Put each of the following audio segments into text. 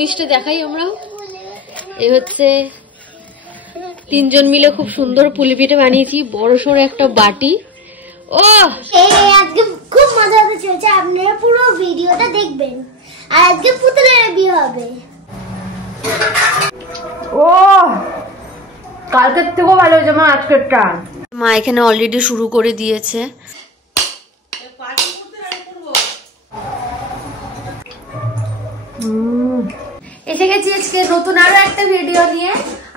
জিনিসটা দেখাই আমরা। এই হচ্ছে তিনজন মিলে খুব সুন্দর পুলি পিঠে বানিয়েছি, বড়সড় একটা বাটি। ও আজকে খুব মজা হতে চলছে, আপনারা পুরো ভিডিওটা দেখবেন। আর আজকে পুতুলের বিয়ে হবে। ও কালকের থেকেও ভালো হয়েছে মা আজকেরটা। মা এখানে অলরেডি শুরু করে দিয়েছে। এসে গেছি আজকে নতুন আরো একটা ভিডিও নিয়ে।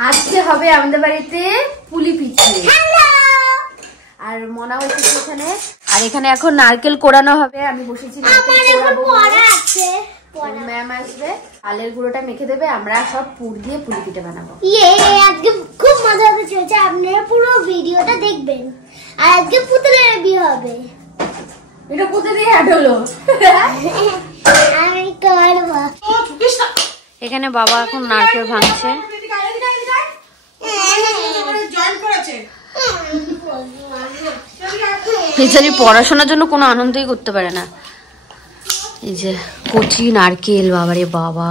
আজকে হবে আমাদের বাড়িতে পুলি পিঠে। আর মনা হয়েছে এখানে, আর এখানে এখন নারকেল কোড়ানো হবে। আমি বসেছি ম্যাম আসবে, আলের গুঁড়োটা মেখে দেবে, আমরা সব পুর দিয়ে পুলি পিঠে বানাবো। আজকে খুব মজা হতে চলছে, আপনারা পুরো ভিডিওটা দেখবেন। আর আজকে পুতুলের বিয়ে হবে। এটা পুঁতে দিয়ে অ্যাড হলো। আমি করব। এখানে বাবা এখন নারকেল ভাঙছে। বেচারি পড়াশোনার জন্য কোনো আনন্দই করতে পারে না। এই যে কচি নারকেল, বাবারে বাবা,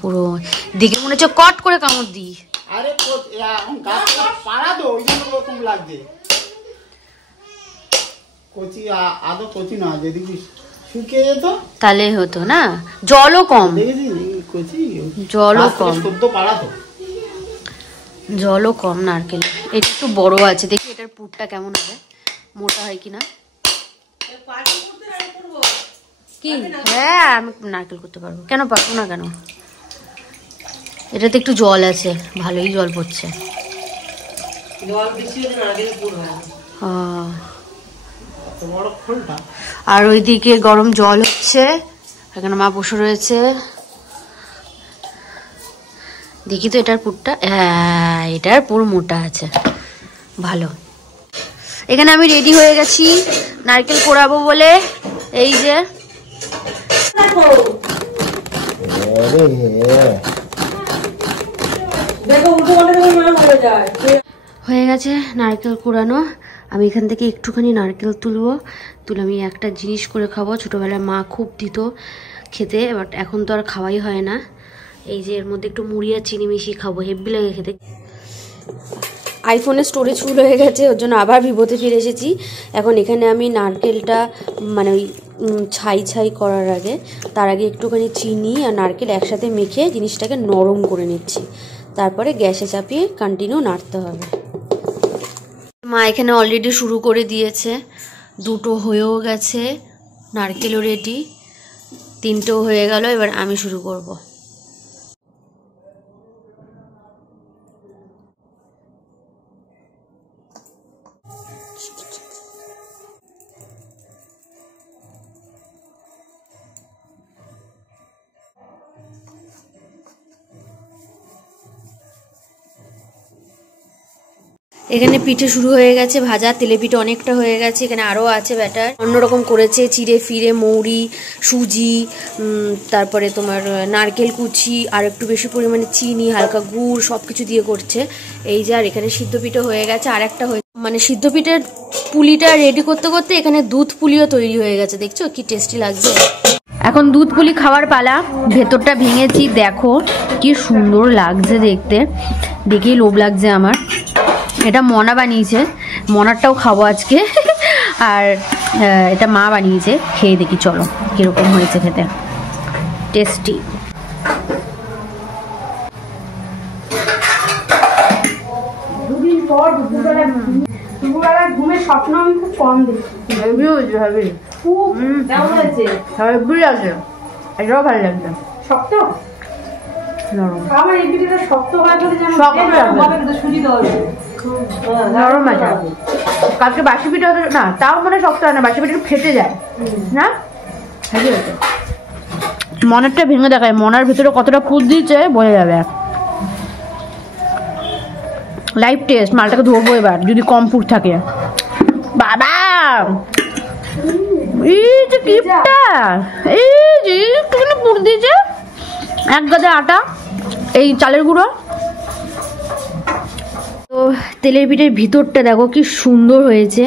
পুরো দেখে মনে হচ্ছে কট করে কামড় দিই। আরে পাড়া তো ওই জন্য ওরকম লাগছে। কচি আদৌ কচি না, যদি শুকিয়ে যেত তাহলে হতো না। জলও কম, কচি জলও কম, সদ্য পাড়া তো, জলও কম নারকেল। এটা একটু বড় আছে, দেখি এটার পুরটা কেমন হবে, মোটা হয় কিনা। কি হ্যাঁ আমি নারকেল করতে পারবো, কেন পারবো না কেন। এটাতে একটু জল আছে, ভালোই জল পড়ছে। আর ওইদিকে গরম জল হচ্ছে, এখানে মা বসে রয়েছে। দেখি তো এটার পুরটা, হ্যাঁ এটার পুর মোটা আছে, ভালো। এখানে আমি রেডি হয়ে গেছি নারকেল কোড়াবো বলে। এই যে হয়ে গেছে নারকেল কোড়ানো। আমি এখান থেকে একটুখানি নারকেল তুলবো, তুলে আমি একটা জিনিস করে খাবো। ছোটোবেলায় মা খুব দিত খেতে, বাট এখন তো আর খাওয়াই হয় না। এই যে এর মধ্যে একটু মুড়ি আর চিনি মিশিয়ে খাবো, হেব্বি লাগে খেতে। আইফোনের স্টোরেজ ফুল হয়ে গেছে, ওর জন্য আবার ভিভোতে ফিরে এসেছি। এখন এখানে আমি নারকেলটা মানে ওই ছাই ছাই করার আগে, তার আগে একটুখানি চিনি আর নারকেল একসাথে মেখে জিনিসটাকে নরম করে নিচ্ছি, তারপরে গ্যাসে চাপিয়ে কন্টিনিউ নাড়তে হবে। মা এখানে অলরেডি শুরু করে দিয়েছে, দুটো হয়েও গেছে, নারকেলও রেডি, তিনটেও হয়ে গেল। এবার আমি শুরু করব। এখানে পিঠে শুরু হয়ে গেছে ভাজা, তেলে পিঠে অনেকটা হয়ে গেছে। এখানে আরও আছে ব্যাটার, অন্যরকম করেছে, চিড়ে ফিরে মৌরি, সুজি, তারপরে তোমার নারকেল কুচি, আর একটু বেশি পরিমাণে চিনি, হালকা গুড়, সব কিছু দিয়ে করছে। এই যে আর এখানে সিদ্ধ পিঠে হয়ে গেছে, আর একটা হয়ে মানে সিদ্ধ পিঠের পুলিটা রেডি করতে করতে এখানে দুধ পুলিও তৈরি হয়ে গেছে। দেখছো কি টেস্টি লাগছে। এখন দুধ পুলি খাওয়ার পালা। ভেতরটা ভেঙেছি, দেখো কি সুন্দর লাগছে দেখতে, দেখেই লোভ লাগছে আমার। এটা মনা বানিয়েছে, মনারটাও খাবো আজকে। আর এটা মা বানিয়েছে, খেয়ে দেখি চলো কিরকম হয়েছে খেতে, টেস্টি। দুদিন পর দুপুরবেলা ঘুমের স্বপ্ন আমি খুব কম দেখি। হেভি হয়েছে, হেভি খুব। কেমন হয়েছে? হেভি লাগছে, এটাও ভালো লাগছে। শক্ত নরম, আমার এই পিঠেটা শক্ত হয় বলে যেন শক্ত সুজি দেওয়া নরম আছে। কালকে বাসি পিঠা না, তাও মনে শক্ত হয় না, বাসি পিঠা ফেটে যায় না। হেভি হয়েছে। মনেরটা ভেঙে দেখায়, মনার ভিতরে কতটা পুর দিয়েছে বোঝা যাবে। লাইভ টেস্ট, মালটাকে ধরবো এবার যদি কম পুর থাকে। বাবা এই যে কিপটা, এই যে একটুখানি পুর দিয়েছে, এক গাদা আটা, এই চালের গুঁড়ো। তো তেলের পিঠের ভিতরটা দেখো কি সুন্দর হয়েছে,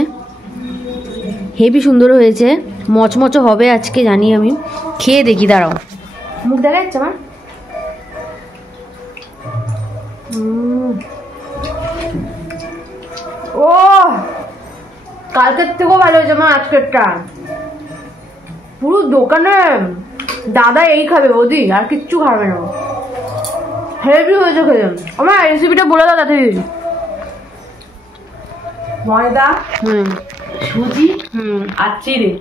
হেভি সুন্দর হয়েছে, মচমচো হবে আজকে জানি আমি। খেয়ে দেখি, দাঁড়াও, মুখ দেখা যাচ্ছে আমার। ও কালকের থেকেও ভালো হয়েছে মা আজকেরটা। পুরো দোকানে দাদা এই খাবে বৌদি, আর কিচ্ছু খাবে না। হেভি হয়েছে খেলে। আমার রেসিপিটা বলে দাও তাতে। ময়দা, সুজি আর চিড়ে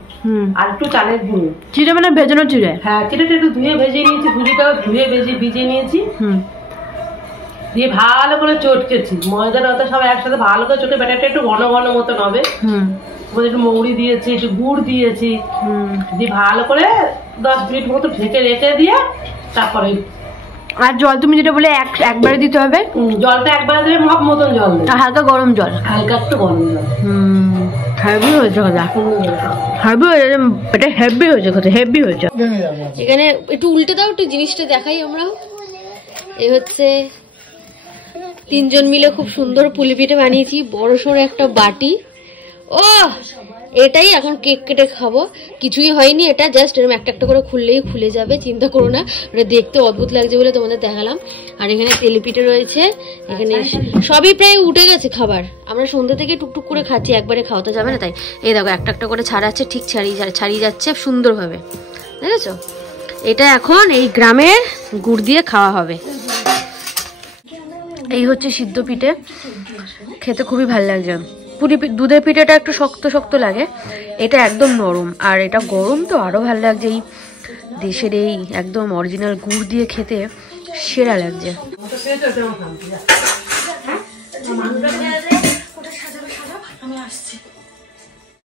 আর একটু চালের গুঁড়ো। চিড়ে মানে ভেজানো চিড়ে? হ্যাঁ, চিড়েটা একটু ধুয়ে ভেজে নিয়েছি, সুজিটাও ধুয়ে ভিজিয়ে নিয়েছি, দিয়ে ভালো করে চটকেছি। ময়দাটা ওটা সব একসাথে ভালো করে চটকে ব্যাটারটা একটু ঘন ঘন মতন হবে। একটু মৌরি দিয়েছি, একটু গুড় দিয়েছি, দিয়ে ভালো করে 10 মিনিট মতো ঢেকে রেখে দিয়ে তারপরে। আর জল তুমি যেটা বলে একবারে দিতে হবে? জলটা একবারে দিলে মাপ মতন জল দেবে, হালকা গরম জল, হালকা একটু গরম জল। হেভি হয়েছে কথা, হেভি হয়েছে, এটা হেভি হয়েছে কথা, হেভি হয়েছে। এখানে একটু উল্টে দাও, একটু জিনিসটা দেখাই আমরা। এই হচ্ছে 3 জন মিলে খুব সুন্দর পুলি পিঠে বানিয়েছি, বড় সড়ো একটা বাটি। ও এটাই এখন কেক কেটে খাবো, কিছুই হয়নি, এটা জাস্ট এরকম একটা একটা করে খুললেই খুলে যাবে, চিন্তা করো না। ওটা দেখতে অদ্ভুত লাগছে বলে তোমাদের দেখালাম। আর এখানে তেলেপিঠে রয়েছে, এখানে সবই প্রায় উঠে গেছে খাবার। আমরা সন্ধ্যা থেকে টুকটুক করে খাচ্ছি, একবারে খাওয়া তো যাবে না, তাই এই দেখো একটা একটা করে ছাড়াচ্ছে, ঠিক ছাড়িয়ে যাচ্ছে সুন্দরভাবে, দেখেছো? এটা এখন এই গ্রামের গুড় দিয়ে খাওয়া হবে। এই হচ্ছে সিদ্ধ পিঠে, খেতে খুবই ভালো লাগছে। দুধের পিঠেটা একটু শক্ত শক্ত লাগে, এটা একদম নরম, আর এটা গরম তো আরো ভালো লাগছে। এই দেশের এই একদম অরিজিনাল গুড় দিয়ে খেতে সেরা লাগছে।